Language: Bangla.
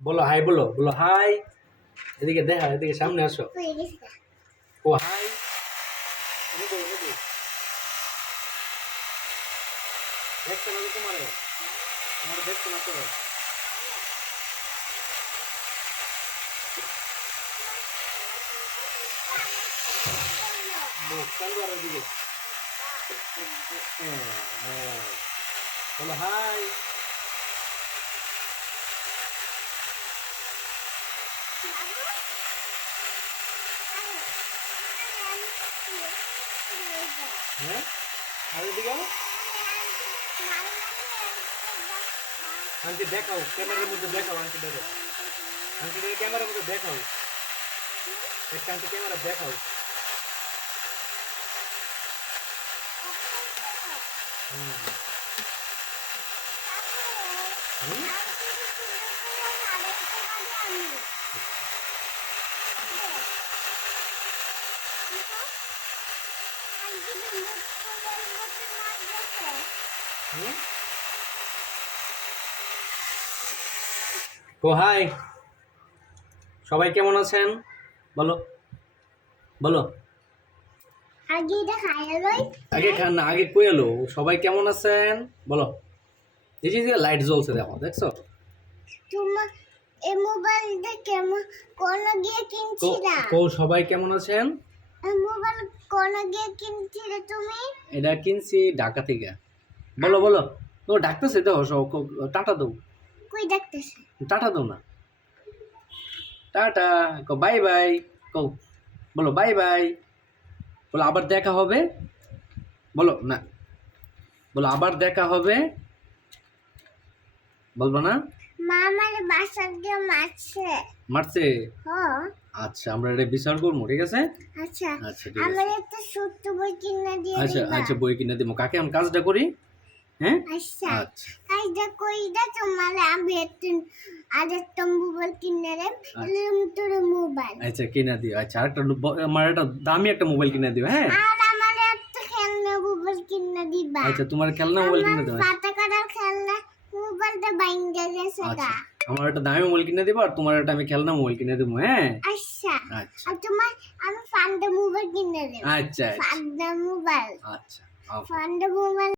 বলো হাই, বলো বলো হাই। এদিকে দেখা, এদিকে সামনে আসো। ও হাই। দেখছো না তোমার দেখছো না তো। বলো হাই। হ্যাঁ, আর এদিকে আন্টি দেখাও, ক্যামেরার মধ্যে দেখাও, আন্টি দেখো, আন্টি ক্যামেরার মধ্যে দেখাও, একটা আন্টি ক্যামেরা দেখাও। ও হাই, সবাই কেমন আছেন বলো, বলো। আগে খান না, আগে কই এলো সবাই কেমন আছেন বলো। এই যে লাইট জ্বলছে দেখো, দেখছো? তোমার এই মোবাইলটা কেমন কোন গিয়ে কিনছিলা? সবাই কেমন আছেন? এই মোবাইল কোন গিয়ে কিনছিলে তুমি? এটা কিনছি ঢাকা থেকে। বলো বলো, ও ডাকতেছে তো, টাটা দাও। কই ডাকতেছে? টাটা দাও না, টাটা কো, বাই বাই কো, বলো বাই বাই, বলো আবার দেখা হবে, বলো না, বলো আবার দেখা হবে, বলবো না? মা আমার বাসা দিয়ে মারছে। মারছে? হ্যাঁ। আচ্ছা, আমরা এটা বিচার করবো, ঠিক আছে? আচ্ছা আচ্ছা ঠিক আমার আছে। একটা ছোট্ট বই কিনে দিয়ে আচ্ছা দিবা। আচ্ছা, বই কিনে দিব। কাকে আমি কাজটা করি? হ্যাঁ আচ্ছা আচ্ছা কাজটা কইরা তোমার আমি আরেকটা মোবাইল কিনে দেব। তোর মোবাইল আচ্ছা কিনে দিও। আচ্ছা আরেকটা আমার একটা দামি একটা মোবাইল কিনে দিও। হ্যাঁ আর আমার একটা খেলনা মোবাইল কিনে দিবা। আচ্ছা, তোমার খেলনা মোবাইল কিনে দেবো। পাতা কাটার খেলনা মোবাইলটা বাইঙ্গা গেছে আচ্ছা, গা। আমার একটা দামি মোবাইল কিনে দিবো, আর তোমার একটা আমি খেলনা মোবাইল কিনে দেবো। হ্যাঁ আচ্ছা আচ্ছা আর তোমার আমি ফান্ডা মোবাইল কিনে দেব। আচ্ছা ফান্ডা মোবাইল, আচ্ছা। ফান্ডা মোবাইল।